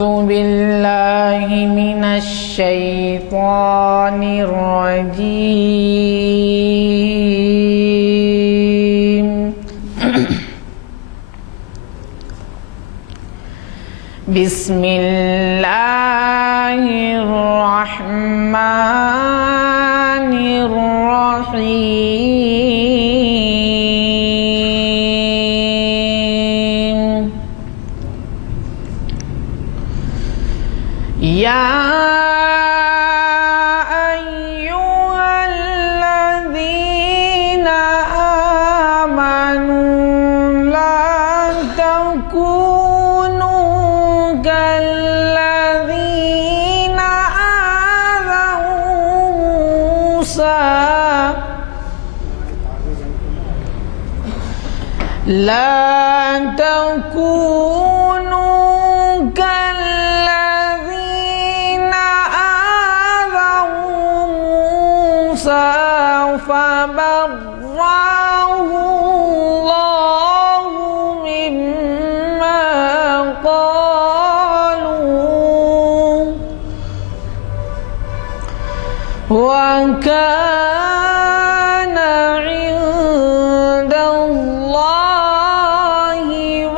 أعوذ بالله من الشيطان الرجيم بسم الله الرحمن الرحيم يا أيها الذين آمنوا لا تكونوا كالذين آذوا موسى لا تكونوا كالذين آذوا موسى فبرأه الله مما قالوا وكان عند الله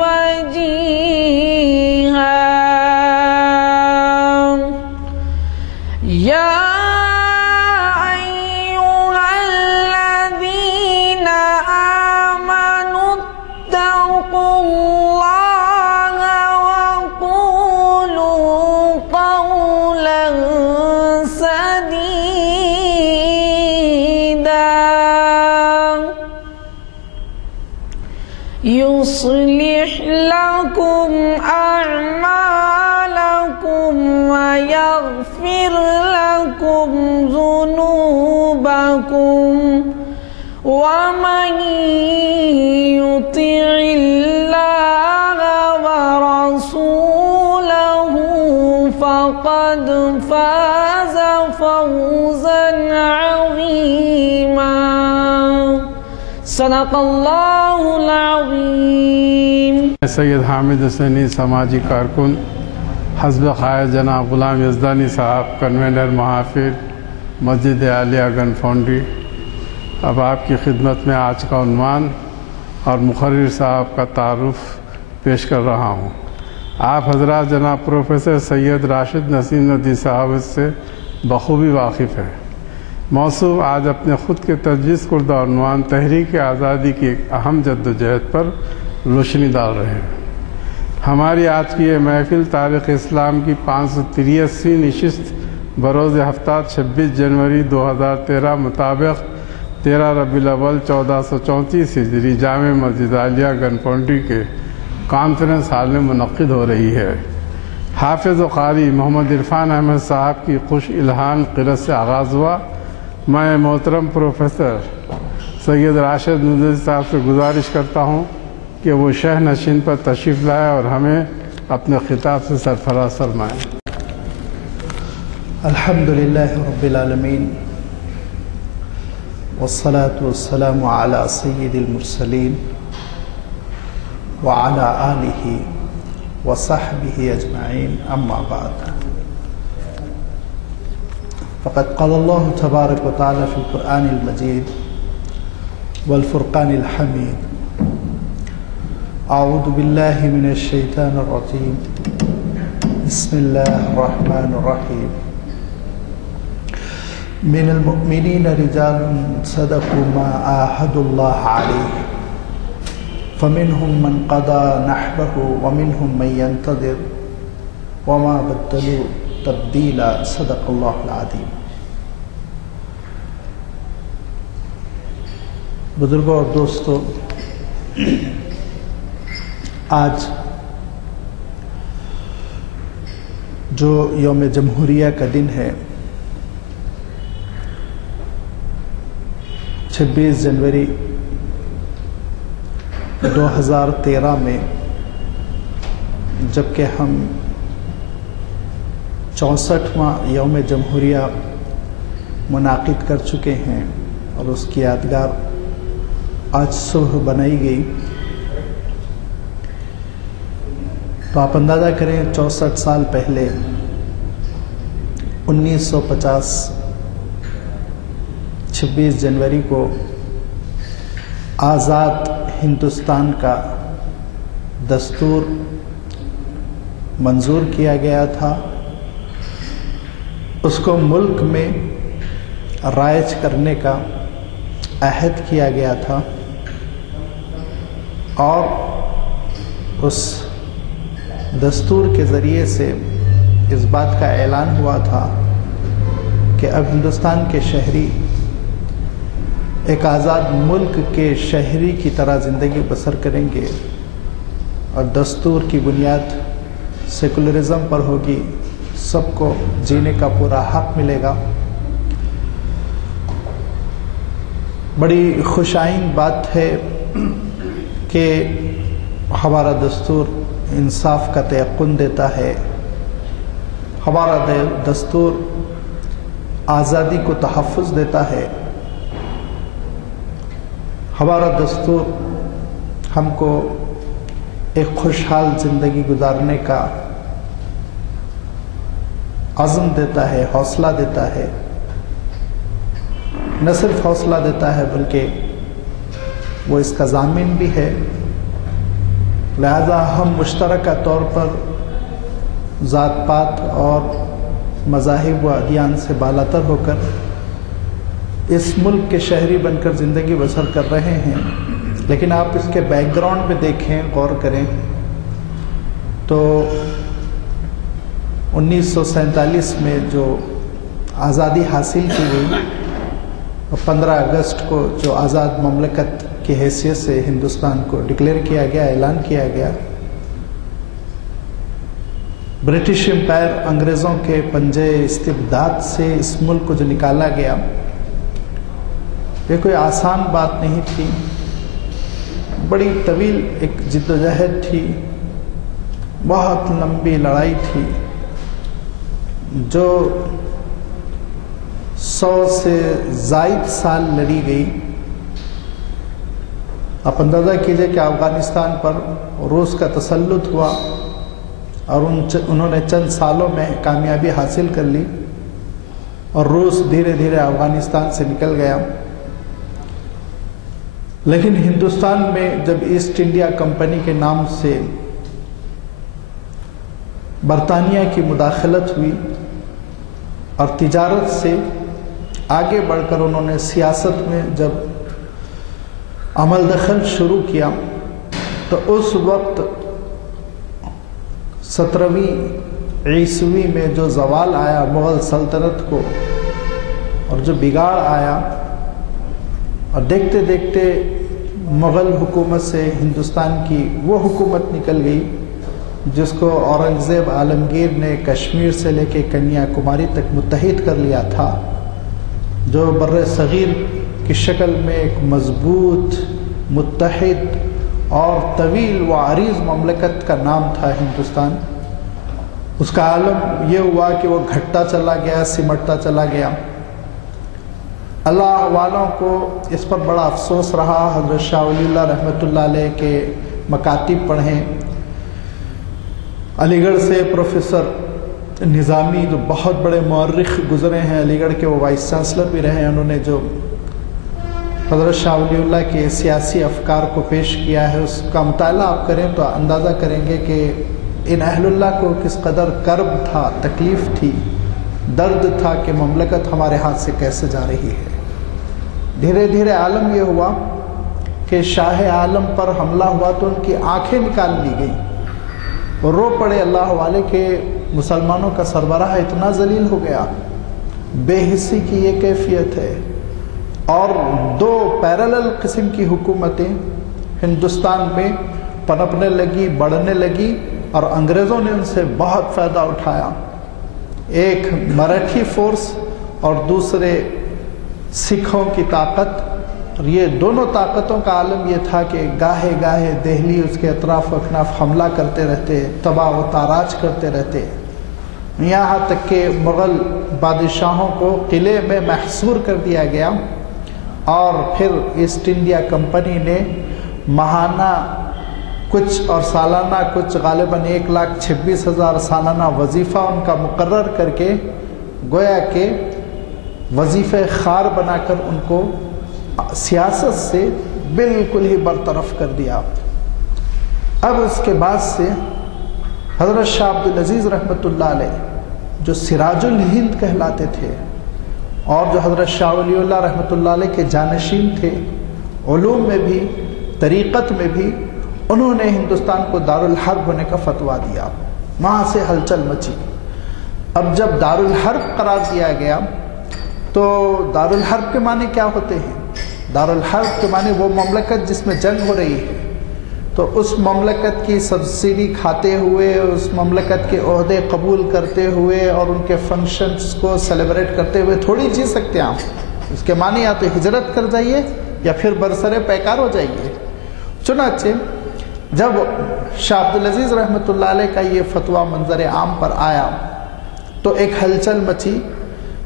وجيها يا أيها الذين آمنوا اتقوا الله وقولوا قولا سديدا يصلح لكم أعمالكم ويغفر لكم ذنوبكم ومن يطع الله ورسوله فقد فاز فوزا عظيما صدق اللہ العظیم۔ سید حامد حسینی سماجی کارکن، حزب خواہ جناب غلام یزدانی صاحب، کنوینر محافل مسجد عالیہ گن فاؤنڈری، اب آپ کی خدمت میں آج کا عنوان اور مقرر صاحب کا تعارف پیش کر رہا ہوں۔ آپ حضرات جناب پروفیسر سید راشد نسیم ندی صاحب سے بخوبی واقف ہیں۔ موضوع آج اپنے خود کے تجویز کردہ عنوان تحریک آزادی کی ایک اہم جدوجہد پر روشنی ڈال رہے ہیں۔ ہماری آج کی یہ محفل تاریخ اسلام کی 583ویں نشست بروز ہفتہ 26 جنوری 2013 مطابق 13 ربیع الاول 1434 ہجری جامع مسجد عالیہ گن فاؤنڈری کے کانفرنس ہال میں منعقد ہو رہی ہے۔ حافظ و قاری محمد عرفان احمد صاحب کی خوش الہان قرأت سے آغاز ہوا۔ میں محترم پروفیسر سید راشد ندی صاحب سے گزارش کرتا ہوں کہ وہ شہ نشین پر تشریف لائے اور ہمیں اپنے خطاب سے سرفراز فرمائیں۔ الحمدللہ رب العالمین والصلاة والسلام علی سید المرسلین وعلی آلہ وصحبہ اجمعین، اما بعد فقد قال اللہ تبارک وتعالی فی القرآن المجید والفرقان الحمید اعوذ باللہ من الشیطان الرجیم بسم اللہ الرحمن الرحیم من المؤمنین رجال صدقوا ما عاهدوا الله علیہ فمنهم من قضى نحبه ومنهم من ينتظر وما بدلوا تبدیلا صدق اللہ العظیم۔ بزرگوں اور دوستو، آج جو یوم جمہوریہ کا دن ہے، 26 جنوری 2013 میں جبکہ ہم 64واں یوم جمہوریہ منعقد کر چکے ہیں اور اس کی یادگار آج صبح بنائی گئی، تو آپ اندازہ کریں 64 سال پہلے 1950 26 جنوری کو آزاد ہندوستان کا دستور منظور کیا گیا تھا، اس کو ملک میں رائج کرنے کا عہد کیا گیا تھا، اور اس دستور کے ذریعے سے اس بات کا اعلان ہوا تھا کہ اب ہندوستان کے شہری ایک آزاد ملک کے شہری کی طرح زندگی بسر کریں گے، اور دستور کی بنیاد سیکولرزم پر ہوگی، سب کو جینے کا پورا حق ملے گا۔ بڑی خوشائن بات ہے کہ ہمارا دستور انصاف کا تیقن دیتا ہے، ہمارا دستور آزادی کو تحفظ دیتا ہے، ہمارا دستور ہم کو ایک خوشحال زندگی گزارنے کا عزم دیتا ہے، حوصلہ دیتا ہے، نہ صرف حوصلہ دیتا ہے بلکہ وہ اس کا ضامن بھی ہے۔ لہذا ہم مشترکہ طور پر ذات پات اور مذاہب و ادیان سے بالاتر ہو کر اس ملک کے شہری بن کر زندگی بسر کر رہے ہیں، لیکن آپ اس کے بیک گراؤنڈ میں دیکھیں، غور کریں تو 1947 میں جو آزادی حاصل کی گئی اور 15 اگست کو جو آزاد مملکت کی حیثیت سے ہندوستان کو ڈکلیئر کیا گیا، اعلان کیا گیا، برٹش امپائر انگریزوں کے پنجے استبداد سے اس ملک کو جو نکالا گیا، یہ کوئی آسان بات نہیں تھی، بڑی طویل ایک جد و جہد تھی، بہت لمبی لڑائی تھی جو 100 سے زائد سال لڑی گئی۔ آپ اندازہ کیجئے کہ افغانستان پر روس کا تسلط ہوا اور انہوں نے چند سالوں میں کامیابی حاصل کر لی، اور روس دھیرے دھیرے افغانستان سے نکل گیا۔ لیکن ہندوستان میں جب ایسٹ انڈیا کمپنی کے نام سے برطانیہ کی مداخلت ہوئی اور تجارت سے آگے بڑھ کر انہوں نے سیاست میں جب عمل دخل شروع کیا، تو اس وقت 17ویں عیسوی میں جو زوال آیا مغل سلطنت کو، اور جو بگاڑ آیا، اور دیکھتے دیکھتے مغل حکومت سے ہندوستان کی وہ حکومت نکل گئی جس کو اورنگزیب عالمگیر نے کشمیر سے لے کے کنیا کماری تک متحد کر لیا تھا، جو بر صغیر کی شکل میں ایک مضبوط، متحد اور طویل و عریض مملکت کا نام تھا ہندوستان۔ اس کا عالم یہ ہوا کہ وہ گھٹتا چلا گیا، سمٹتا چلا گیا۔ اللہ والوں کو اس پر بڑا افسوس رہا۔ حضرت شاہ ولی اللہ رحمۃ اللہ علیہ کے مکاتب پڑھیں، علی گڑھ سے پروفیسر نظامی جو بہت بڑے مورخ گزرے ہیں، علی گڑھ کے وہ وائس چانسلر بھی رہے ہیں، انہوں نے جو حضرت شاہ ولی اللہ کے سیاسی افکار کو پیش کیا ہے، اس کا مطالعہ آپ کریں تو اندازہ کریں گے کہ ان اہل اللہ کو کس قدر کرب تھا، تکلیف تھی، درد تھا کہ مملکت ہمارے ہاتھ سے کیسے جا رہی ہے۔ دھیرے دھیرے عالم یہ ہوا کہ شاہ عالم پر حملہ ہوا تو ان کی آنکھیں نکال لی گئی، اور رو پڑے اللہ والے کہ مسلمانوں کا سربراہ اتنا ذلیل ہو گیا۔ بے حسی کی یہ کیفیت ہے، اور دو پیرالل قسم کی حکومتیں ہندوستان میں پنپنے لگی، بڑھنے لگی، اور انگریزوں نے ان سے بہت فائدہ اٹھایا۔ ایک مراٹھی فورس اور دوسرے سکھوں کی طاقت، اور یہ دونوں طاقتوں کا عالم یہ تھا کہ گاہے گاہے دہلی اس کے اطراف و اکناف حملہ کرتے رہتے، تباہ و تاراج کرتے رہتے، یہاں تک کہ مغل بادشاہوں کو قلعے میں محصور کر دیا گیا، اور پھر ایسٹ انڈیا کمپنی نے ماہانہ کچھ اور سالانہ کچھ غالباً 1,26,000 سالانہ وظیفہ ان کا مقرر کر کے گویا کہ وظیفہ خار بنا کر ان کو سیاست سے بالکل ہی برطرف کر دیا۔ اب اس کے بعد سے حضرت شاہ عبدالعزیز رحمۃ اللہ علیہ جو سراج الہند کہلاتے تھے اور جو حضرت شاہ ولی اللہ رحمۃ اللہ علیہ کے جانشین تھے، علوم میں بھی طریقت میں بھی، انہوں نے ہندوستان کو دارالحرب ہونے کا فتویٰ دیا۔ وہاں سے ہلچل مچی۔ اب جب دارالحرب قرار دیا گیا تو دارالحرب کے معنی کیا ہوتے ہیں؟ دارالحرب کے معنی وہ مملکت جس میں جنگ ہو رہی ہے، تو اس مملکت کی سبسڈی کھاتے ہوئے، اس مملکت کے عہدے قبول کرتے ہوئے اور ان کے فنکشنز کو سیلیبریٹ کرتے ہوئے تھوڑی جی سکتے ہیں آپ۔ اس کے معنی یا تو ہجرت کر جائیے یا پھر برسر پیکار ہو جائیے۔ چنانچہ جب شاہ عبدالعزیز رحمۃ اللہ علیہ کا یہ فتویٰ منظر عام پر آیا تو ایک ہلچل مچی،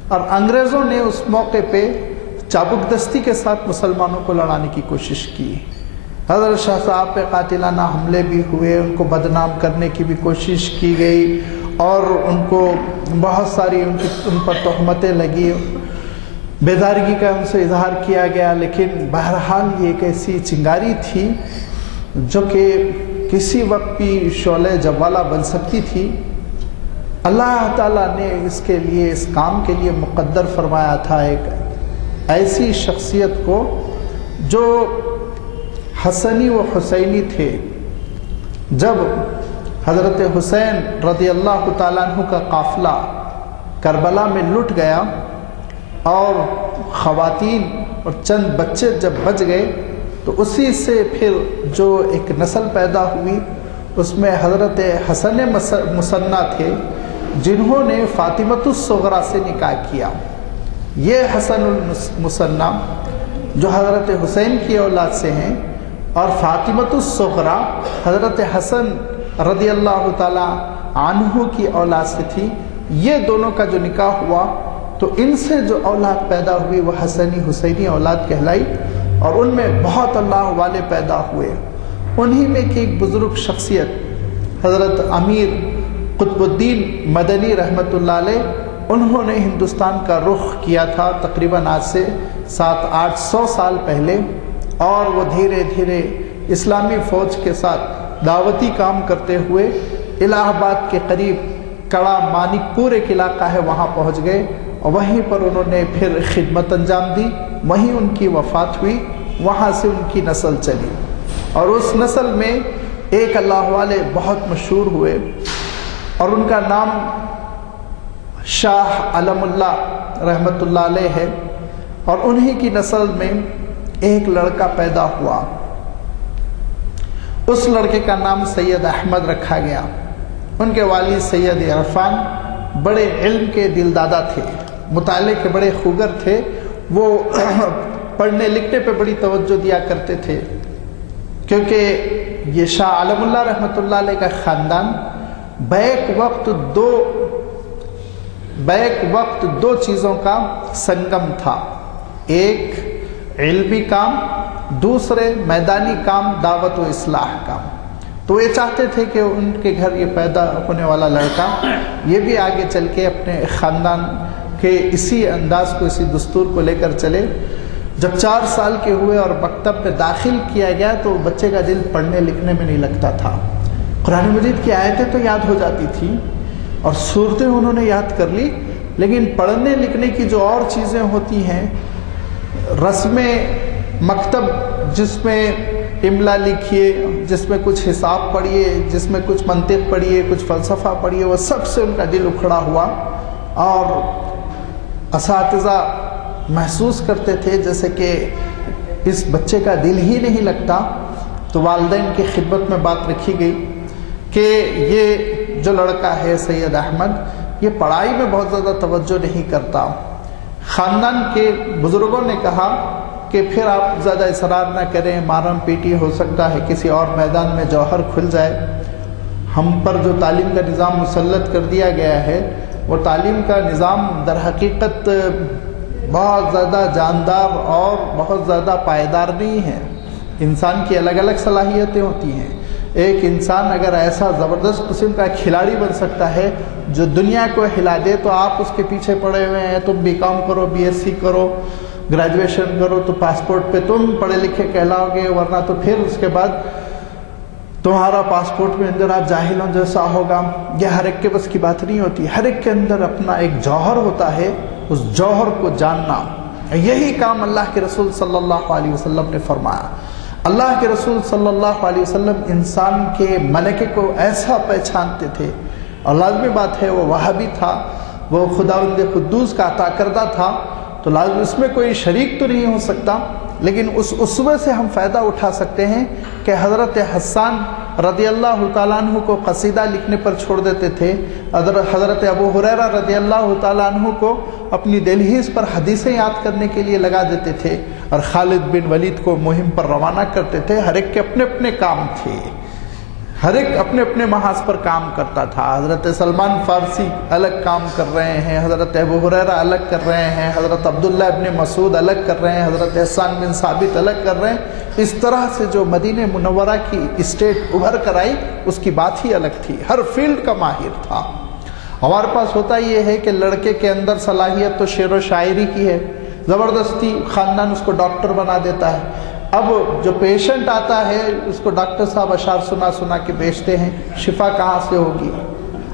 اور انگریزوں نے اس موقع پہ چابک دستی کے ساتھ مسلمانوں کو لڑانے کی کوشش کی۔ حضرت شاہ صاحب پہ قاتلانہ حملے بھی ہوئے، ان کو بدنام کرنے کی بھی کوشش کی گئی اور ان کو بہت ساری ان پر تہمتیں لگی، بیدارگی کا ان سے اظہار کیا گیا، لیکن بہرحال یہ ایک ایسی چنگاری تھی جو کہ کسی وقت بھی شعلہ جوالہ بن سکتی تھی۔ اللہ تعالیٰ نے اس کے لیے، اس کام کے لیے مقدر فرمایا تھا ایک ایسی شخصیت کو جو حسنی و حسینی تھے۔ جب حضرت حسین رضی اللہ تعالیٰ عنہ کا قافلہ کربلا میں لٹ گیا اور خواتین اور چند بچے جب بچ گئے تو اسی سے پھر جو ایک نسل پیدا ہوئی اس میں حضرت حسن مثنیٰ تھے جنہوں نے فاطمۃ الصغریٰ سے نکاح کیا۔ یہ حسن المثنیٰ جو حضرت حسین کی اولاد سے ہیں اور فاطمۃ الصغریٰ حضرت حسن رضی اللہ تعالی عنہ کی اولاد سے تھی، یہ دونوں کا جو نکاح ہوا تو ان سے جو اولاد پیدا ہوئی وہ حسنی حسینی اولاد کہلائی، اور ان میں بہت اللہ والے پیدا ہوئے۔ انہی میں کی ایک بزرگ شخصیت حضرت امیر قطب الدین مدنی رحمۃ اللہ علیہ، انہوں نے ہندوستان کا رخ کیا تھا تقریباً آج سے 700-800 سال پہلے، اور وہ دھیرے دھیرے اسلامی فوج کے ساتھ دعوتی کام کرتے ہوئے الہ آباد کے قریب کڑا مانک پور ایک علاقہ ہے وہاں پہنچ گئے، اور وہیں پر انہوں نے پھر خدمت انجام دی، وہیں ان کی وفات ہوئی، وہاں سے ان کی نسل چلی، اور اس نسل میں ایک اللہ والے بہت مشہور ہوئے اور ان کا نام شاہ علم اللہ رحمۃ اللہ علیہ ہے، اور انہی کی نسل میں ایک لڑکا پیدا ہوا، اس لڑکے کا نام سید احمد رکھا گیا۔ ان کے والد سید عرفان بڑے علم کے دلدادہ تھے، مطالعے کے بڑے خوگر تھے، وہ پڑھنے لکھنے پہ بڑی توجہ دیا کرتے تھے، کیونکہ یہ شاہ علم اللہ رحمۃ اللہ علیہ کا خاندان بیک وقت دو چیزوں کا سنگم تھا، ایک علمی کام، دوسرے میدانی کام، دعوت و اصلاح کام۔ تو یہ چاہتے تھے کہ ان کے گھر یہ پیدا ہونے والا لڑکا یہ بھی آگے چل کے اپنے خاندان کے اسی انداز کو، اسی دستور کو لے کر چلے۔ جب 4 سال کے ہوئے اور مکتب میں داخل کیا گیا تو بچے کا دل پڑھنے لکھنے میں نہیں لگتا تھا، قرآن مجید کی آیتیں تو یاد ہو جاتی تھیں اور صورتیں انہوں نے یاد کر لی، لیکن پڑھنے لکھنے کی جو اور چیزیں ہوتی ہیں، رسم مکتب جس میں املا لکھیے، جس میں کچھ حساب پڑھیے، جس میں کچھ منطق پڑھیے، کچھ فلسفہ پڑھیے، وہ سب سے ان کا دل اکھڑا ہوا، اور اساتذہ محسوس کرتے تھے جیسے کہ اس بچے کا دل ہی نہیں لگتا۔ تو والدین کی خدمت میں بات رکھی گئی کہ یہ جو لڑکا ہے سید احمد یہ پڑھائی میں بہت زیادہ توجہ نہیں کرتا۔ خاندان کے بزرگوں نے کہا کہ پھر آپ زیادہ اصرار نہ کریں، مارم پیٹی ہو سکتا ہے کسی اور میدان میں جوہر کھل جائے، ہم پر جو تعلیم کا نظام مسلط کر دیا گیا ہے وہ تعلیم کا نظام در حقیقت بہت زیادہ جاندار اور بہت زیادہ پائیدار نہیں ہے۔ انسان کی الگ الگ صلاحیتیں ہوتی ہیں، ایک انسان اگر ایسا زبردست قسم کا کھلاڑی بن سکتا ہے جو دنیا کو ہلا دے، تو آپ اس کے پیچھے پڑے ہوئے ہیں، تم BCom کرو، BSc کرو، گریجویشن کرو، تو پاسپورٹ پہ تم پڑھے لکھے کہلاؤ گے، ورنہ تو پھر اس کے بعد تمہارا پاسپورٹ میں اندر آپ جاہلوں جیسا ہوگا۔ یہ ہر ایک کے بس کی بات نہیں ہوتی، ہر ایک کے اندر اپنا ایک جوہر ہوتا ہے، اس جوہر کو جاننا، یہی کام اللہ کے رسول صلی اللہ علیہ وسلم نے فرمایا۔ اللہ کے رسول صلی اللہ علیہ وسلم انسان کے ملکے کو ایسا پہچانتے تھے، اور لازمی بات ہے وہ وہابی تھا، وہ خداوند قدوس کا عطا کردہ تھا، تو لازم اس میں کوئی شریک تو نہیں ہو سکتا، لیکن اس اسوے سے ہم فائدہ اٹھا سکتے ہیں کہ حضرت حسان رضی اللہ تعالیٰ عنہ کو قصیدہ لکھنے پر چھوڑ دیتے تھے، حضرت ابو ہریرہ رضی اللہ تعالیٰ عنہ کو اپنی دہلیز پر حدیثیں یاد کرنے کے لیے لگا دیتے تھے، اور خالد بن ولید کو مہم پر روانہ کرتے تھے۔ ہر ایک کے اپنے اپنے کام تھے، ہر ایک اپنے اپنے محاذ پر کام کرتا تھا۔ حضرت سلمان فارسی الگ کام کر رہے ہیں، حضرت ابو ہریرہ الگ کر رہے ہیں، حضرت عبداللہ ابن مسعود الگ کر رہے ہیں، حضرت حسان بن ثابت الگ کر رہے ہیں۔ اس طرح سے جو مدینہ منورہ کی اسٹیٹ ابھر کر آئی، اس کی بات ہی الگ تھی، ہر فیلڈ کا ماہر تھا۔ ہمارے پاس ہوتا یہ ہے کہ لڑکے کے اندر صلاحیت تو شعر و شاعری کی ہے، زبردستی خاندان اس کو ڈاکٹر بنا دیتا ہے۔ اب جو پیشنٹ آتا ہے اس کو ڈاکٹر صاحب اشعار سنا سنا کے بیچتے ہیں، شفا کہاں سے ہوگی؟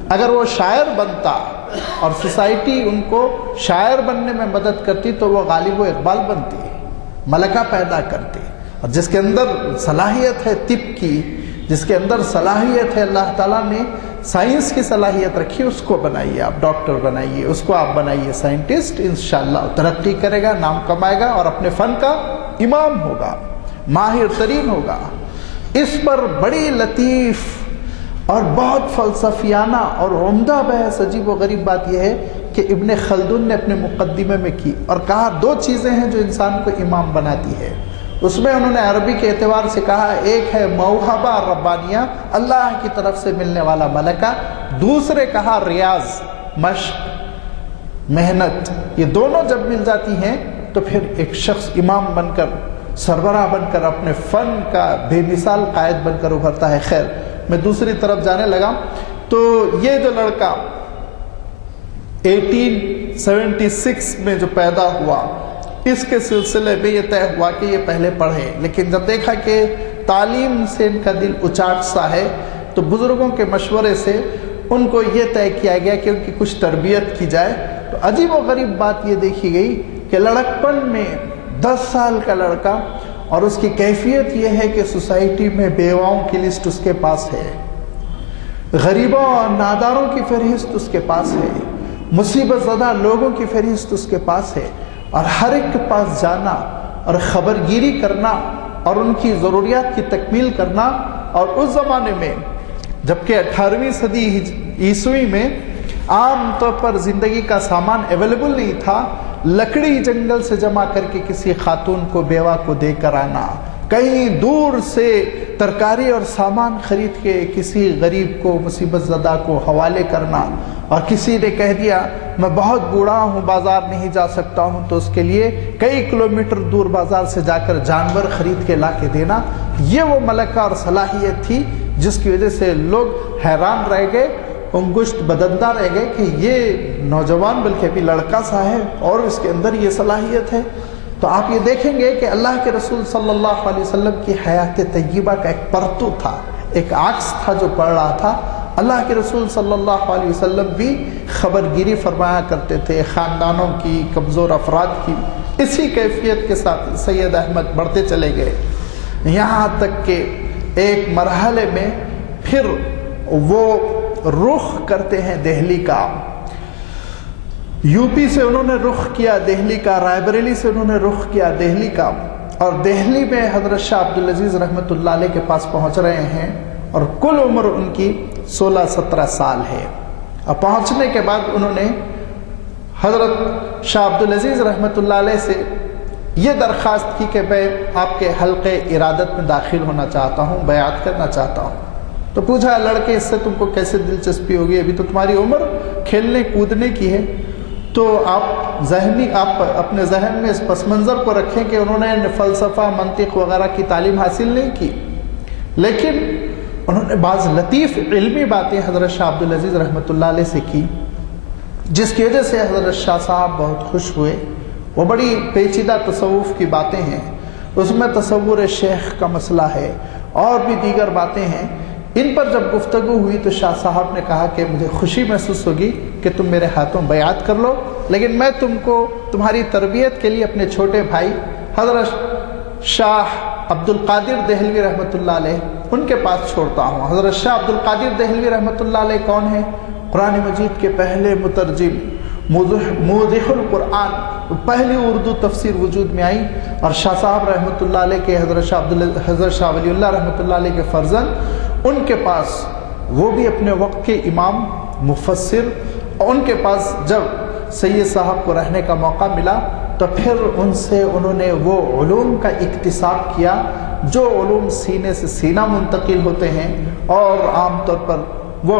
اگر وہ شاعر بنتا اور سوسائٹی ان کو شاعر بننے میں مدد کرتی تو وہ غالب و اقبال بنتی، ملکہ پیدا کرتی۔ اور جس کے اندر صلاحیت ہے طب کی، جس کے اندر صلاحیت ہے، اللہ تعالیٰ نے سائنس کی صلاحیت رکھی، اس کو بنائیے، آپ ڈاکٹر بنائیے، اس کو آپ بنائیے سائنٹسٹ، انشاءاللہ ترقی کرے گا، نام کمائے گا، اور اپنے فن کا امام ہوگا، ماہر ترین ہوگا۔ اس پر بڑی لطیف اور بہت فلسفیانہ اور عمدہ بحث، عجیب و غریب بات یہ ہے کہ ابن خلدون نے اپنے مقدمے میں کی، اور کہا دو چیزیں ہیں جو انسان کو امام بناتی ہے۔ اس میں انہوں نے عربی کے اعتبار سے کہا، ایک ہے موہبہ ربانیہ، اللہ کی طرف سے ملنے والا ملکہ، دوسرے کہا ریاض، مشق، محنت۔ یہ دونوں جب مل جاتی ہیں تو پھر ایک شخص امام بن کر، سربراہ بن کر، اپنے فن کا بے مثال قائد بن کر ابھرتا ہے۔ خیر، میں دوسری طرف جانے لگا تو یہ جو لڑکا 1876 میں جو پیدا ہوا، اس کے سلسلے میں یہ طے ہوا کہ یہ پہلے پڑھے، لیکن جب دیکھا کہ تعلیم سے ان کا دل اچاٹ سا ہے تو بزرگوں کے مشورے سے ان کو یہ طے کیا گیا کہ ان کی کچھ تربیت کی جائے۔ تو عجیب و غریب بات یہ دیکھی گئی کہ لڑکپن میں 10 سال کا لڑکا، اور اس کی کیفیت یہ ہے کہ سوسائٹی میں بیواؤں کی لسٹ اس کے پاس ہے، غریبوں اور ناداروں کی فہرست اس کے پاس ہے، مصیبت زدہ لوگوں کی فہرست اس کے پاس ہے، اور ہر ایک کے پاس جانا اور خبرگیری کرنا اور ان کی ضروریات کی تکمیل کرنا۔ اور اس زمانے میں، جبکہ 18ویں صدی عیسوی میں عام طور پر زندگی کا سامان اویلیبل نہیں تھا، لکڑی جنگل سے جمع کر کے کسی خاتون کو، بیوہ کو دے کر آنا، کہیں دور سے ترکاری اور سامان خرید کے کسی غریب کو، مصیبت زدہ کو حوالے کرنا، اور کسی نے کہہ دیا میں بہت بوڑھا ہوں، بازار نہیں جا سکتا ہوں، تو اس کے لیے کئی کلومیٹر دور بازار سے جا کر جانور خرید کے لا کے دینا۔ یہ وہ ملکہ اور صلاحیت تھی جس کی وجہ سے لوگ حیران رہ گئے، انگشت بدندہ رہ گئے کہ یہ نوجوان بلکہ ابھی لڑکا سا ہے اور اس کے اندر یہ صلاحیت ہے۔ تو آپ یہ دیکھیں گے کہ اللہ کے رسول صلی اللہ علیہ وسلم کی حیات طیبہ کا ایک پرتو تھا، ایک عکس تھا جو پڑھ رہا تھا۔ اللہ کے رسول صلی اللہ علیہ وسلم بھی خبرگیری فرمایا کرتے تھے خاندانوں کی، کمزور افراد کی۔ اسی کیفیت کے ساتھ سید احمد بڑھتے چلے گئے، یہاں تک کہ ایک مرحلے میں پھر وہ رخ کرتے ہیں دہلی کا۔ یوپی سے انہوں نے رخ کیا دہلی کا، رائے بریلی سے انہوں نے رخ کیا دہلی کا، اور دہلی میں حضرت شاہ عبدالعزیز رحمۃ اللہ علیہ کے پاس پہنچ رہے ہیں، اور کل عمر ان کی 16-17 سال ہے۔ اور پہنچنے کے بعد انہوں نے حضرت شاہ عبدالعزیز رحمۃ اللہ علیہ سے یہ درخواست کی کہ میں آپ کے حلقے ارادت میں داخل ہونا چاہتا ہوں، بیعت کرنا چاہتا ہوں۔ تو پوچھا لڑکے اس سے تم کو کیسے دلچسپی ہوگی، ابھی تو تمہاری عمر کھیلنے کودنے کی ہے۔ تو آپ اپنے ذہن میں اس پس منظر کو رکھیں کہ انہوں نے فلسفہ، منطق وغیرہ کی تعلیم حاصل نہیں کی، لیکن انہوں نے بعض لطیف علمی باتیں حضرت شاہ عبدالعزیز رحمۃ اللہ علیہ سے کی، جس کی وجہ سے حضرت شاہ صاحب بہت خوش ہوئے۔ وہ بڑی پیچیدہ تصوف کی باتیں ہیں، اس میں تصور شیخ کا مسئلہ ہے اور بھی دیگر باتیں ہیں۔ ان پر جب گفتگو ہوئی تو شاہ صاحب نے کہا کہ مجھے خوشی محسوس ہوگی کہ تم میرے ہاتھوں بیعت کر لو، لیکن میں تم کو تمہاری تربیت کے لیے اپنے چھوٹے بھائی حضرت شاہ عبد القادر دہلوی رحمۃ اللہ علیہ ان کے پاس چھوڑتا ہوں۔ حضرت شاہ عبد القادر دہلوی رحمۃ اللہ علیہ کون ہیں؟ قرآن مجید کے پہلے مترجم، موضح القرآن، پہلی اردو تفسیر وجود میں آئی، اور شاہ صاحب رحمۃ اللہ علیہ کے حضرت شاہ ولی اللہ رحمۃ اللہ علیہ کے فرزند، ان کے پاس وہ بھی اپنے وقت کے امام مفسر، ان کے پاس جب سید صاحب کو رہنے کا موقع ملا تو پھر ان سے انہوں نے وہ علوم کا اکتساب کیا جو علوم سینے سے سینہ منتقل ہوتے ہیں، اور عام طور پر وہ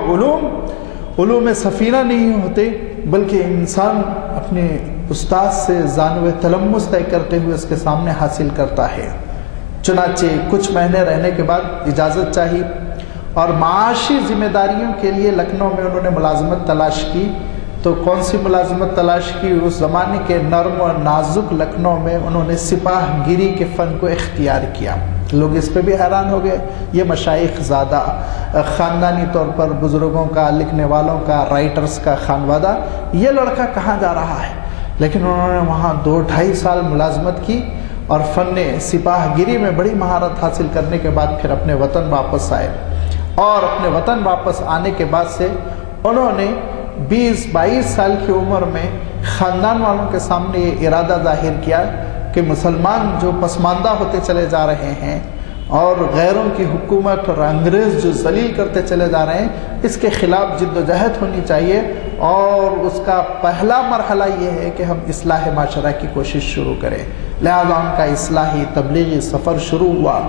علوم سفینہ نہیں ہوتے، بلکہ انسان اپنے استاد سے زانو تلمس طے کرتے ہوئے اس کے سامنے حاصل کرتا ہے۔ چنانچہ کچھ مہینے رہنے کے بعد اجازت چاہی اور معاشی ذمہ داریوں کے لیے لکھنؤ میں انہوں نے ملازمت تلاش کی۔ تو کون سی ملازمت تلاش کی؟ اس زمانے کے نرم و نازک لکھنؤ میں انہوں نے سپاہ گیری کے فن کو اختیار کیا۔ لوگ اس پہ بھی حیران ہو گئے، یہ مشائخ زادہ، خاندانی طور پر بزرگوں کا، لکھنے والوں کا، رائٹرز کا خانوادہ، یہ لڑکا کہاں جا رہا ہے؟ لیکن انہوں نے وہاں 2-2.5 سال ملازمت کی اور فن سپاہ گیری میں بڑی مہارت حاصل کرنے کے بعد پھر اپنے وطن واپس آئے، اور اپنے وطن واپس آنے کے بعد سے انہوں نے 20-22 سال کی عمر میں خاندان والوں کے سامنے یہ ارادہ ظاہر کیا کہ مسلمان جو پسماندہ ہوتے چلے جا رہے ہیں اور غیروں کی حکومت اور انگریز جو ذلیل کرتے چلے جا رہے ہیں، اس کے خلاف جد و جہد ہونی چاہیے، اور اس کا پہلا مرحلہ یہ ہے کہ ہم اصلاح معاشرہ کی کوشش شروع کریں۔ لہذا ان کا اصلاحی تبلیغی سفر شروع ہوا،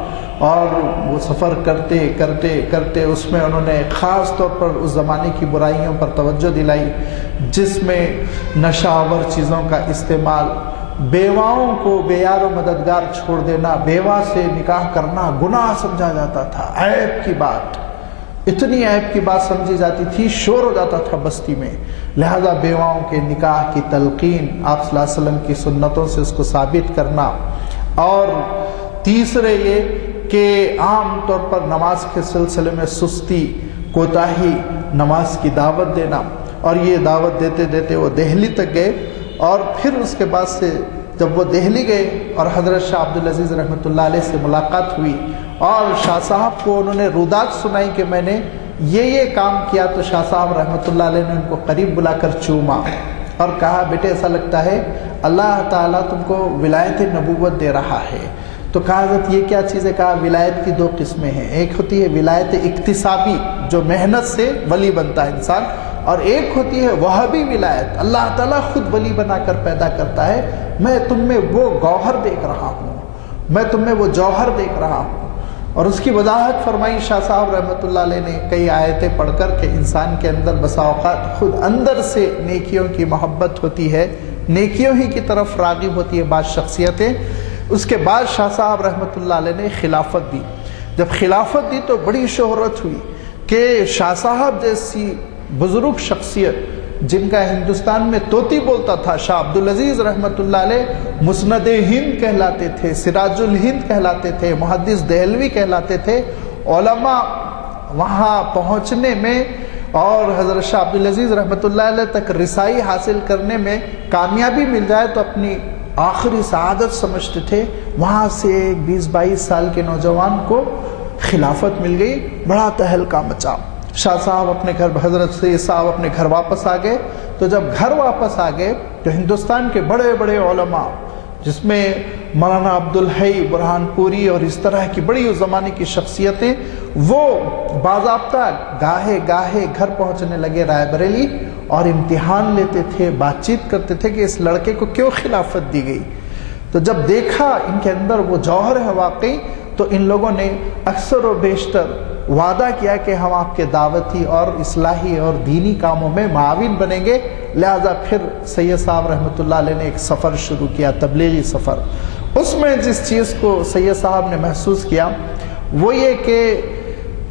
اور وہ سفر کرتے کرتے کرتے اس میں انہوں نے خاص طور پر اس زمانے کی برائیوں پر توجہ دلائی، جس میں نشہ آور چیزوں کا استعمال، بیواؤں کو بے یار و مددگار چھوڑ دینا، بیوہ سے نکاح کرنا گناہ سمجھا جاتا تھا، عیب کی بات، اتنی عیب کی بات سمجھی جاتی تھی، شور ہو جاتا تھا بستی میں۔ لہذا بیواؤں کے نکاح کی تلقین، آپ صلی اللہ علیہ وسلم کی سنتوں سے اس کو ثابت کرنا، اور تیسرے یہ کہ عام طور پر نماز کے سلسلے میں سستی، کوتاہی، نماز کی دعوت دینا، اور یہ دعوت دیتے دیتے وہ دہلی تک گئے، اور پھر اس کے بعد سے جب وہ دہلی گئے اور حضرت شاہ عبدالعزیز رحمۃ اللہ علیہ سے ملاقات ہوئی اور شاہ صاحب کو انہوں نے رودات سنائی کہ میں نے یہ کام کیا، تو شاہ صاحب رحمۃ اللہ علیہ نے ان کو قریب بلا کر چوما اور کہا بیٹے ایسا لگتا ہے اللہ تعالیٰ تم کو ولایت نبوت دے رہا ہے۔ تو کہا حضرت یہ کیا چیز ہے؟ کہا ولایت کی 2 قسمیں ہیں، ایک ہوتی ہے ولایت اکتسابی جو محنت سے ولی بنتا ہے انسان، اور ایک ہوتی ہے وہابی ولایت، اللہ تعالیٰ خود ولی بنا کر پیدا کرتا ہے۔ میں تم میں وہ گوہر دیکھ رہا ہوں، میں تم میں وہ جوہر دیکھ رہا ہوں۔ اور اس کی وضاحت فرمائی شاہ صاحب رحمۃ اللہ علیہ نے کئی آیتیں پڑھ کر کہ انسان کے اندر بسا اوقات خود اندر سے نیکیوں کی محبت ہوتی ہے، نیکیوں ہی کی طرف راغب ہوتی ہے بعض شخصیتیں۔ اس کے بعد شاہ صاحب رحمۃ اللہ علیہ نے خلافت دی۔ جب خلافت دی تو بڑی شہرت ہوئی کہ شاہ صاحب جیسی بزرگ شخصیت جن کا ہندوستان میں طوطی بولتا تھا، شاہ عبدالعزیز رحمۃ اللہ علیہ مسند ہند کہلاتے تھے، سراج الہند کہلاتے تھے، محدث دہلوی کہلاتے تھے۔ علماء وہاں پہنچنے میں اور حضرت شاہ عبدالعزیز رحمۃ اللہ علیہ تک رسائی حاصل کرنے میں کامیابی مل جائے تو اپنی آخری سعادت سمجھتے تھے۔ وہاں سے ایک 20-22 سال کے نوجوان کو خلافت مل گئی، بڑا تہلکہ مچا۔ شاہ صاحب اپنے گھر، حضرت سید صاحب اپنے گھر واپس آ گئے۔ تو جب گھر واپس آ گئے تو ہندوستان کے بڑے بڑے علماء، جس میں مولانا عبدالحی برہان پوری اور اس طرح کی بڑی اس زمانے کی شخصیتیں، وہ باضابطہ گاہے گاہے گھر پہنچنے لگے رائے بریلی، اور امتحان لیتے تھے، بات چیت کرتے تھے کہ اس لڑکے کو کیوں خلافت دی گئی۔ تو جب دیکھا ان کے اندر وہ جوہر ہے واقعی، تو ان لوگوں نے اکثر و بیشتر وعدہ کیا کہ ہم آپ کے دعوتی اور اصلاحی اور دینی کاموں میں معاون بنیں گے۔ لہذا پھر سید صاحب رحمۃ اللہ علیہ نے ایک سفر شروع کیا، تبلیغی سفر۔ اس میں جس چیز کو سید صاحب نے محسوس کیا وہ یہ کہ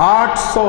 800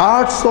800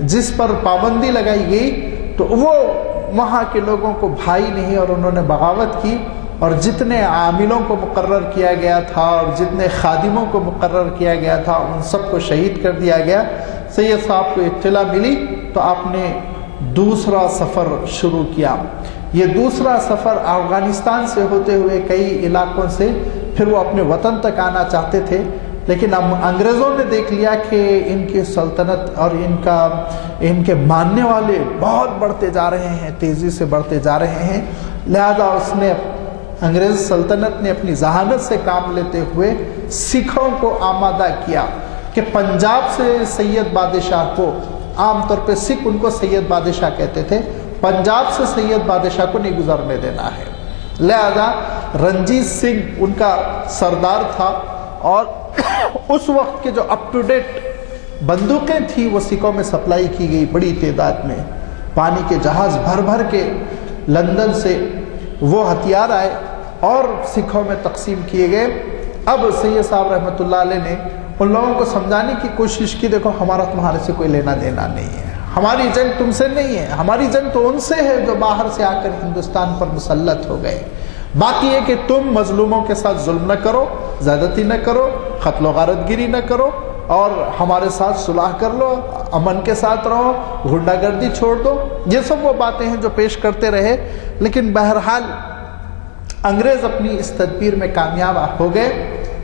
جس پر پابندی لگائی گئی تو وہ وہاں کے لوگوں کو بھائی نہیں اور انہوں نے بغاوت کی، اور جتنے عاملوں کو مقرر کیا گیا تھا اور جتنے خادموں کو مقرر کیا گیا تھا ان سب کو شہید کر دیا گیا۔ سید صاحب کو اطلاع ملی تو آپ نے دوسرا سفر شروع کیا۔ یہ دوسرا سفر افغانستان سے ہوتے ہوئے کئی علاقوں سے پھر وہ اپنے وطن تک آنا چاہتے تھے، لیکن اب انگریزوں نے دیکھ لیا کہ ان کی سلطنت اور ان کے ماننے والے بہت بڑھتے جا رہے ہیں، تیزی سے بڑھتے جا رہے ہیں، لہذا انگریز سلطنت نے اپنی ذہانت سے کام لیتے ہوئے سکھوں کو آمادہ کیا کہ پنجاب سے سید بادشاہ کو، عام طور پہ سکھ ان کو سید بادشاہ کہتے تھے، پنجاب سے سید بادشاہ کو نہیں گزرنے دینا ہے۔ لہذا رنجیت سنگھ ان کا سردار تھا، اور اس وقت کے جو اپ ٹو ڈیٹ بندوقیں تھیں وہ سکھوں میں سپلائی کی گئی بڑی تعداد میں، پانی کے جہاز بھر بھر کے لندن سے وہ ہتھیار آئے اور سکھوں میں تقسیم کیے گئے۔ اب سید صاحب رحمۃ اللہ علیہ نے ان لوگوں کو سمجھانے کی کوشش کی، دیکھو ہمارا تمہارے سے کوئی لینا دینا نہیں ہے، ہماری جنگ تم سے نہیں ہے، ہماری جنگ تو ان سے ہے جو باہر سے آ کر ہندوستان پر مسلط ہو گئے۔ باقی یہ کہ تم مظلوموں کے ساتھ ظلم نہ کرو، زیادتی نہ کرو، قتل و غارت گیری نہ کرو، اور ہمارے ساتھ صلح کر لو، امن کے ساتھ رہو، غنڈہ گردی چھوڑ دو۔ یہ سب وہ باتیں ہیں جو پیش کرتے رہے، لیکن بہرحال انگریز اپنی اس تدبیر میں کامیاب ہو گئے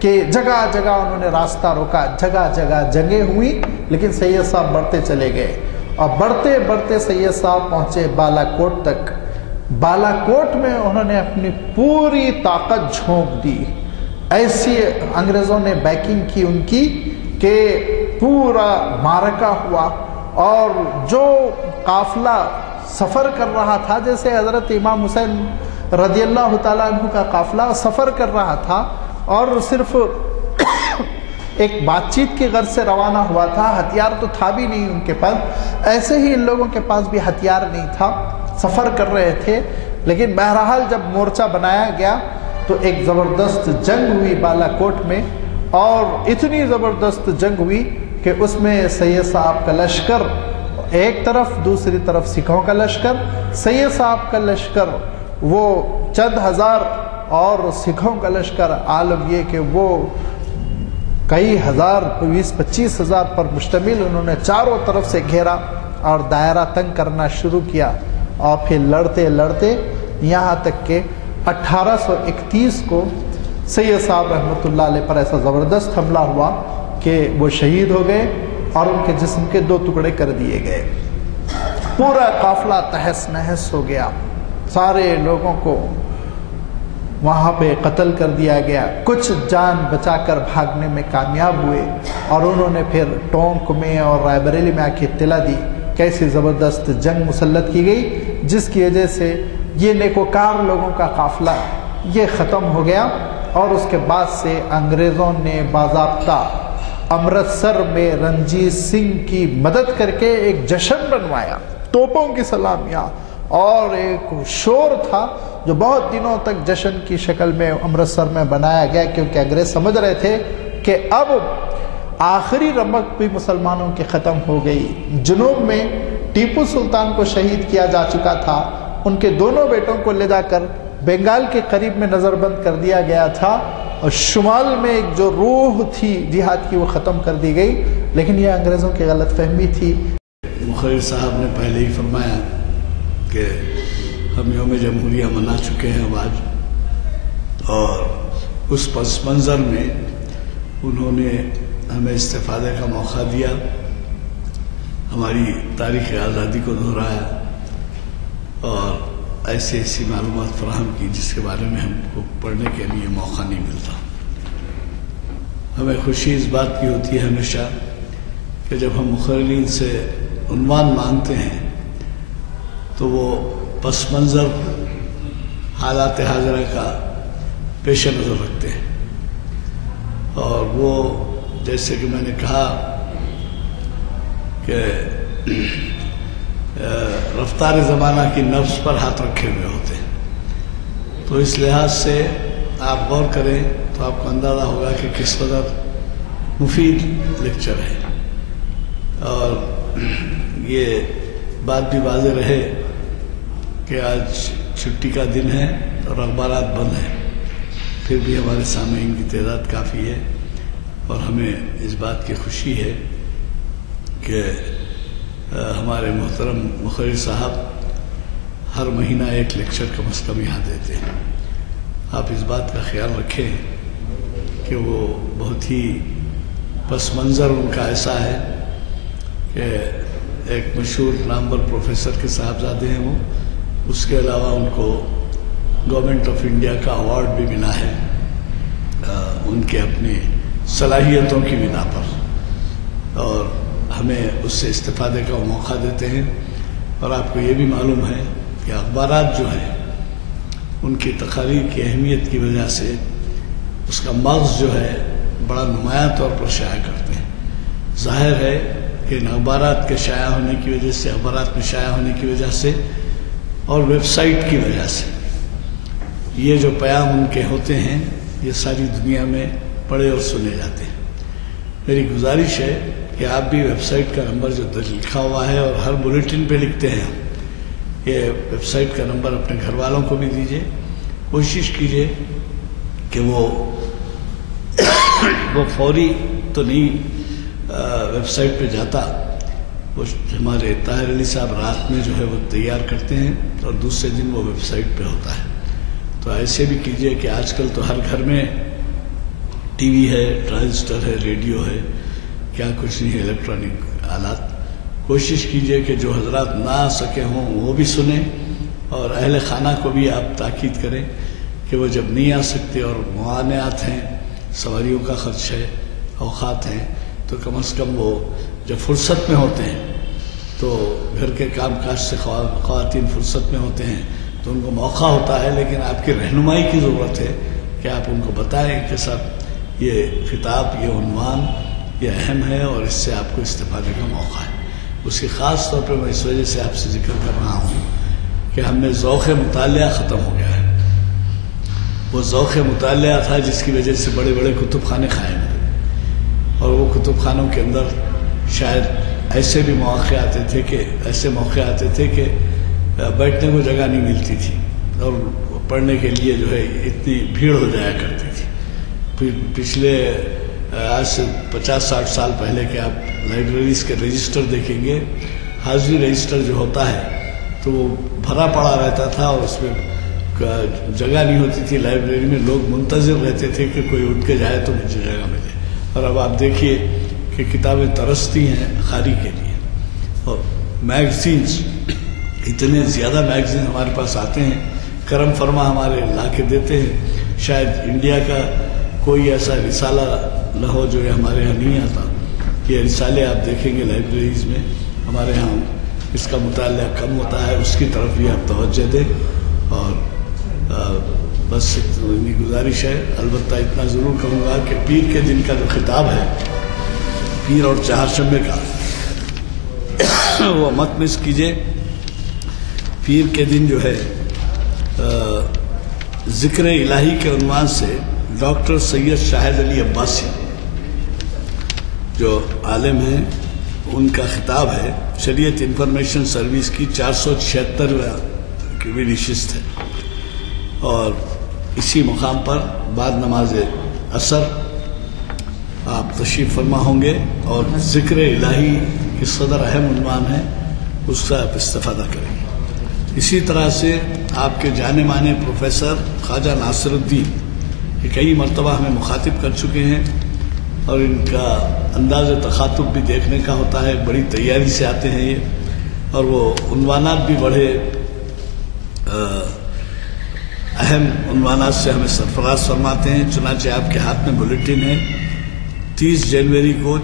کہ جگہ جگہ انہوں نے راستہ روکا، جگہ جگہ جنگیں ہوئی، لیکن سید صاحب بڑھتے چلے گئے، اور بڑھتے بڑھتے سید صاحب پہنچے بالا کوٹ تک۔ بالا کوٹ میں انہوں نے اپنی پوری طاقت جھونک دی، ایسی انگریزوں نے بیکنگ کی ان کی کہ پورا معرکہ ہوا، اور جو قافلہ سفر کر رہا تھا، جیسے حضرت امام حسین رضی اللہ تعالیٰ عنہ کا قافلہ سفر کر رہا تھا اور صرف ایک بات چیت کی غرض سے روانہ ہوا تھا، ہتھیار تو تھا بھی نہیں ان کے پاس، ایسے ہی ان لوگوں کے پاس بھی ہتھیار نہیں تھا، سفر کر رہے تھے، لیکن بہرحال جب مورچہ بنایا گیا تو ایک زبردست جنگ ہوئی بالا کوٹ میں، اور اتنی زبردست جنگ ہوئی کہ اس میں سید صاحب کا لشکر ایک طرف، دوسری طرف سکھوں کا لشکر، سید صاحب کا لشکر وہ چند ہزار اور سکھوں کا لشکر عالم یہ کہ وہ کئی ہزار، 20-25 ہزار پر مشتمل، انہوں نے چاروں طرف سے گھیرا اور دائرہ تنگ کرنا شروع کیا، اور پھر لڑتے لڑتے یہاں تک کہ 1831 کو سید صاحب رحمۃ اللہ علیہ پر ایسا زبردست حملہ ہوا کہ وہ شہید ہو گئے اور ان کے جسم کے 2 ٹکڑے کر دیے گئے۔ پورا قافلہ تہس نہس ہو گیا، سارے لوگوں کو وہاں پہ قتل کر دیا گیا، کچھ جان بچا کر بھاگنے میں کامیاب ہوئے، اور انہوں نے پھر ٹونک میں اور رائے بریلی میں آ کے اطلاع دی کیسی زبردست جنگ مسلط کی گئی، جس کی وجہ سے یہ نیکوکار لوگوں کا قافلہ یہ ختم ہو گیا، اور اس کے بعد سے انگریزوں نے باضابطہ امرتسر میں رنجیت سنگھ کی مدد کر کے ایک جشن بنوایا، توپوں کی سلامیاں اور ایک شور تھا جو بہت دنوں تک جشن کی شکل میں امرتسر میں بنایا گیا، کیونکہ انگریز سمجھ رہے تھے کہ اب آخری رمق بھی مسلمانوں کی ختم ہو گئی۔ جنوب میں ٹیپو سلطان کو شہید کیا جا چکا تھا، ان کے دونوں بیٹوں کو لے جا کر بنگال کے قریب میں نظر بند کر دیا گیا تھا، اور شمال میں ایک جو روح تھی جہاد کی وہ ختم کر دی گئی، لیکن یہ انگریزوں کی غلط فہمی تھی۔ مقرر صاحب نے پہلے ہی فرمایا کہ ہم یوم جمہوریہ منا چکے ہیں آج، اور اس پس منظر میں انہوں نے ہمیں استفادے کا موقع دیا، ہماری تاریخ آزادی کو دہرایا اور ایسی ایسی معلومات فراہم کی جس کے بارے میں ہم کو پڑھنے کے لیے موقع نہیں ملتا۔ ہمیں خوشی اس بات کی ہوتی ہے ہمیشہ کہ جب ہم مقررین سے عنوان مانگتے ہیں تو وہ پس منظر حالات حاضرہ کا پیش نظر رکھتے ہیں، اور وہ جیسے کہ میں نے کہا کہ رفتار زمانہ کی نبض پر ہاتھ رکھے ہوئے ہوتے ہیں، تو اس لحاظ سے آپ غور کریں تو آپ کو اندازہ ہوگا کہ کس قدر مفید لیکچر ہے، اور یہ بات بھی واضح رہے کہ آج چھٹی کا دن ہے اور اخبارات بند ہیں، پھر بھی ہمارے سامعین کی تعداد کافی ہے، اور ہمیں اس بات کی خوشی ہے کہ ہمارے محترم مقرر صاحب ہر مہینہ ایک لیکچر کم از کم یہاں دیتے ہیں۔ آپ اس بات کا خیال رکھیں کہ وہ بہت ہی پس منظر ان کا ایسا ہے کہ ایک مشہور نامور پروفیسر کے صاحبزادے ہیں وہ، اس کے علاوہ ان کو گورنمنٹ آف انڈیا کا ایوارڈ بھی ملا ہے ان کے اپنی صلاحیتوں کی بنا پر، اور ہمیں اس سے استفادے کا موقع دیتے ہیں۔ اور آپ کو یہ بھی معلوم ہے کہ اخبارات جو ہیں ان کی تقاریر کی اہمیت کی وجہ سے اس کا مغز جو ہے بڑا نمایاں طور پر شائع کرتے ہیں۔ ظاہر ہے کہ ان اخبارات کے شائع ہونے کی وجہ سے، اخبارات میں شائع ہونے کی وجہ سے اور ویب سائٹ کی وجہ سے یہ جو پیام ان کے ہوتے ہیں یہ ساری دنیا میں پڑھے اور سنے جاتے ہیں۔ میری گزارش ہے کہ آپ بھی ویب سائٹ کا نمبر جو لکھا ہوا ہے اور ہر بلیٹن پہ لکھتے ہیں، یہ ویب سائٹ کا نمبر اپنے گھر والوں کو بھی دیجیے۔ کوشش کیجیے کہ وہ فوری تو نہیں ویب سائٹ پہ جاتا، وہ ہمارے طاہر علی صاحب رات میں جو ہے وہ تیار کرتے ہیں اور دوسرے دن وہ ویب سائٹ پہ ہوتا ہے۔ تو ایسے بھی کیجیے کہ آج کل تو ہر گھر میں ٹی وی ہے، ٹرانزسٹر ہے، ریڈیو ہے، کیا کچھ نہیں ہے، الیکٹرانک آلات۔ کوشش کیجیے کہ جو حضرات نہ آ سکے ہوں وہ بھی سنیں، اور اہل خانہ کو بھی آپ تاکید کریں کہ وہ جب نہیں آ سکتے اور معانعات ہیں، سواریوں کا خرچ ہے، اوقات ہیں، تو کم از کم وہ جب فرصت میں ہوتے ہیں تو گھر کے کام کاج سے خواتین فرصت میں ہوتے ہیں تو ان کو موقع ہوتا ہے، لیکن آپ کی رہنمائی کی ضرورت ہے کہ آپ ان کو بتائیں کہ صاحب یہ خطاب، یہ عنوان یہ اہم ہے اور اس سے آپ کو استفادے کا موقع ہے۔ اس کی خاص طور پہ میں اس وجہ سے آپ سے ذکر کر رہا ہوں کہ ہم میں ذوق مطالعہ ختم ہو گیا ہے۔ وہ ذوق مطالعہ تھا جس کی وجہ سے بڑے بڑے کتب خانے قائم ہوئے، اور وہ کتب خانوں کے اندر شاید ایسے بھی موقع آتے تھے کہ بیٹھنے کو جگہ نہیں ملتی تھی اور پڑھنے کے لیے جو ہے اتنی بھیڑ ہو جایا کرتی تھی۔ پھر پچھلے آج سے 50-60 سال پہلے کے آپ لائبریریز کے رجسٹر دیکھیں گے، حاضری رجسٹر جو ہوتا ہے تو وہ بھرا پڑا رہتا تھا اور اس میں جگہ نہیں ہوتی تھی لائبریری میں، لوگ منتظر رہتے تھے کہ کوئی اٹھ کے جائے تو مجھے جگہ ملے۔ اور اب آپ دیکھیے کہ کتابیں ترستی ہیں خاری کے لیے، اور میگزینز اتنے زیادہ میگزین ہمارے پاس آتے ہیں، کرم فرما ہمارے لا کے دیتے ہیں۔ شاید انڈیا کا کوئی ایسا رسالہ نہ ہو جو ہمارے یہاں نہیں آتا۔ یہ رسالے آپ دیکھیں گے لائبریریز میں، ہمارے ہاں اس کا مطالعہ کم ہوتا ہے، اس کی طرف بھی آپ توجہ دیں۔ اور بس اتنی گزارش ہے، البتہ اتنا ضرور کہوں گا کہ پیر کے دن کا جو خطاب ہے، پیر اور چہارشنبے کا، وہ مت مس کیجیے۔ پیر کے دن جو ہے ذکر الہی کے عنوان سے ڈاکٹر سید شاہد علی عباسی جو عالم ہیں، ان کا خطاب ہے، شریعت انفارمیشن سروس کی 476ویں نشست ہے، اور اسی مقام پر بعد نماز عصر آپ تشریف فرما ہوں گے، اور ذکر الہی کی صدر اہم عنوان ہے، اس کا آپ استفادہ کریں گے۔ اسی طرح سے آپ کے جانے مانے پروفیسر خواجہ ناصر الدین یہ کئی مرتبہ ہمیں مخاطب کر چکے ہیں، اور ان کا انداز تخاطب بھی دیکھنے کا ہوتا ہے، بڑی تیاری سے آتے ہیں یہ، اور وہ عنوانات بھی بڑے اہم عنوانات سے ہمیں سرفراز فرماتے ہیں۔ چنانچہ آپ کے ہاتھ میں بلیٹن ہے، 30 جنوری کو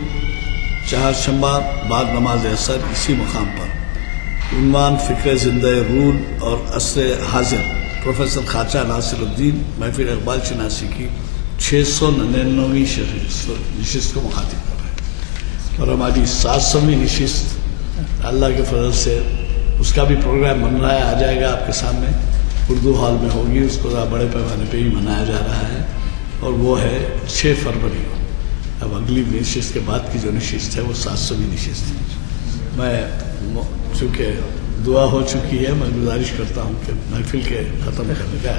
چہارشنبہ بعد نماز عصر اسی مقام پر، عنوان فکر زندہ رول اور عصر حاضر، پروفیسر خواجہ ناصر الدین محفل اقبال شناسی کی 699ویں نشست کو مخاطب کر رہے ہیں، اور ہماری 700ویں نشست اللہ کے فضل سے اس کا بھی پروگرام بن رہا ہے، آ جائے گا آپ کے سامنے، اردو ہال میں ہوگی، اس کو بڑے پیمانے پہ ہی منایا جا رہا ہے، اور وہ ہے 6 فروری کو۔ اب اگلی نشست کے بعد کی جو نشست ہے وہ 700ویں نشست ہے۔ میں چونکہ دعا ہو چکی ہے، میں گزارش کرتا ہوں کہ محفل کے ختم کرنے کا